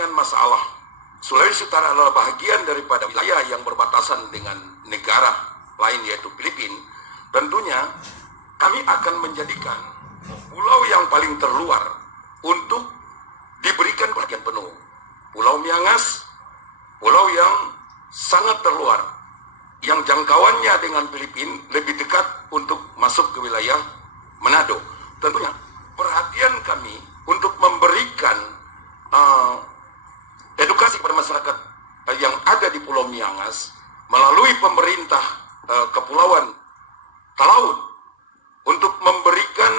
dengan masalah Sulawesi Utara adalah bagian daripada wilayah yang berbatasan dengan negara lain yaitu Filipina, tentunya kami akan menjadikan pulau yang paling terluar untuk diberikan perhatian penuh. Pulau Miangas, pulau yang sangat terluar, yang jangkauannya dengan Filipina lebih dekat untuk masuk ke wilayah Manado. Tentunya perhatian kami untuk memberikan edukasi kepada masyarakat yang ada di Pulau Miangas melalui pemerintah Kepulauan Talaut untuk memberikan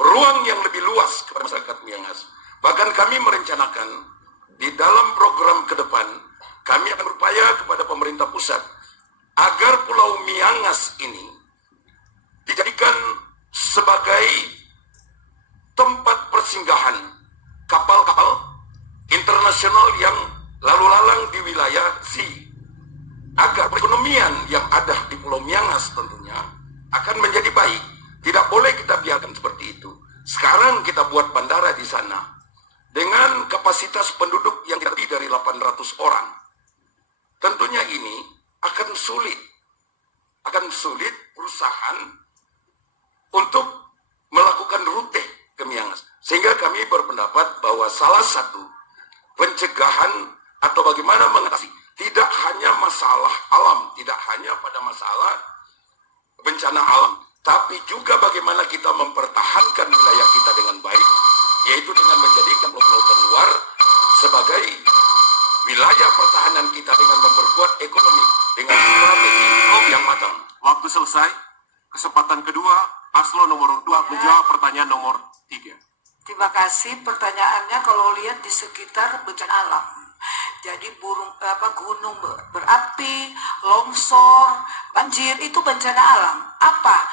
ruang yang lebih luas kepada masyarakat Miangas. Bahkan kami merencanakan di dalam program ke depan kami akan berupaya kepada pemerintah pusat agar Pulau Miangas ini dijadikan sebagai tempat persinggahan kapal-kapal internasional yang lalu lalang di wilayah agar perekonomian yang ada di Pulau Miangas tentunya akan menjadi baik. Tidak boleh kita biarkan seperti itu. Sekarang kita buat bandara di sana dengan kapasitas penduduk yang tidak lebih dari 800 orang. Tentunya ini akan sulit perusahaan untuk melakukan rute ke Miangas. Sehingga kami berpendapat bahwa salah satu pencegahan atau bagaimana mengatasi tidak hanya masalah alam, tidak hanya pada masalah bencana alam, tapi juga bagaimana kita mempertahankan wilayah kita dengan baik, yaitu dengan menjadikan pulau-pulau terluar sebagai wilayah pertahanan kita dengan memperkuat ekonomi dengan strategi yang matang. Waktu selesai. Kesempatan kedua, paslon nomor 2 menjawab pertanyaan nomor 3. Terima kasih. Pertanyaannya kalau lihat di sekitar bencana alam. Jadi gunung berapi, longsor, banjir itu bencana alam. Apa?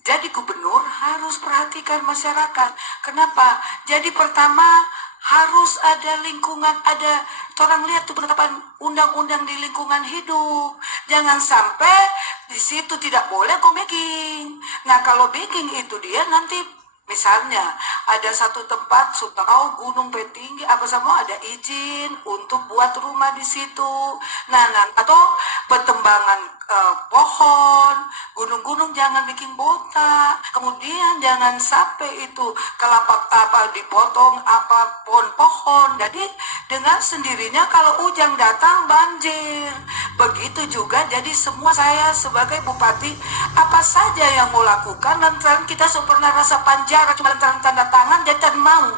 Jadi gubernur harus perhatikan masyarakat. Kenapa? Jadi pertama harus ada lingkungan, ada orang lihat tuh penetapan undang-undang di lingkungan hidup. Jangan sampai di situ tidak boleh baking. Nah kalau baking itu dia nanti misalnya ada satu tempat tahu gunung tinggi apa semua ada izin untuk buat rumah di situ. Nah atau pertembangan pohon, gunung-gunung jangan bikin botak. Kemudian jangan sampai itu kelapa dipotong pohon. Jadi dengan sendirinya kalau hujan datang banjir. Begitu juga jadi semua saya sebagai bupati apa saja yang mau lakukan lantaran kita pernah rasa panjara cuma lantaran tanda tangan dan mau.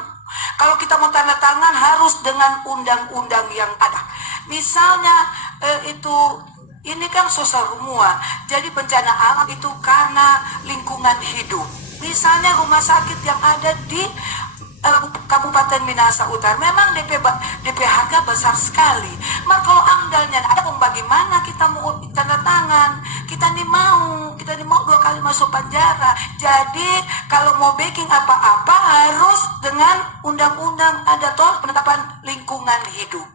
Kalau kita mau tanda tangan harus dengan undang-undang yang ada. Misalnya ini kan sosial rumua, jadi bencana alam itu karena lingkungan hidup. Misalnya rumah sakit yang ada di Kabupaten Minahasa Utara memang DP harga besar sekali. Maka kalau amdalnya ada bagaimana kita mau tanda tangan? Kita nih mau 2 kali masuk penjara. Jadi kalau mau baking apa-apa harus dengan undang-undang ada penetapan lingkungan hidup.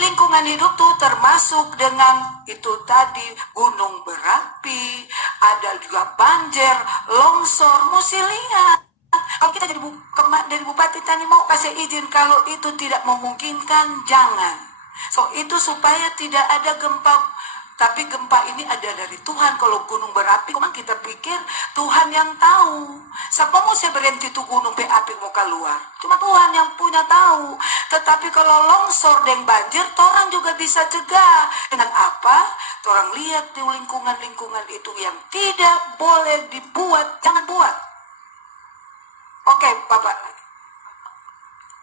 Lingkungan hidup tuh termasuk dengan itu tadi gunung berapi, ada juga banjir, longsor, mesti lihat. Kalau kita dari bupati tadi mau kasih izin, kalau itu tidak memungkinkan jangan. So itu supaya tidak ada gempa. Tapi gempa ini ada dari Tuhan. Kalau gunung berapi, memang kita pikir Tuhan yang tahu. Siapa mau saya berhenti itu gunung berapi mau keluar? Cuma Tuhan yang punya tahu. Tetapi kalau longsor dan banjir, orang juga bisa cegah. Dengan apa? Orang lihat di lingkungan-lingkungan itu yang tidak boleh dibuat, jangan buat. Oke, Bapak.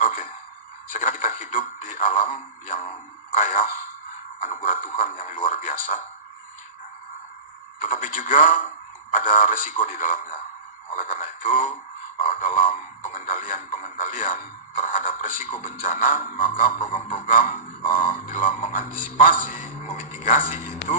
Oke, saya kira kita hidup di alam yang kaya anugerah Tuhan yang luar biasa, tetapi juga ada resiko di dalamnya. Oleh karena itu, dalam pengendalian terhadap resiko bencana, maka program-program dalam mengantisipasi, memitigasi itu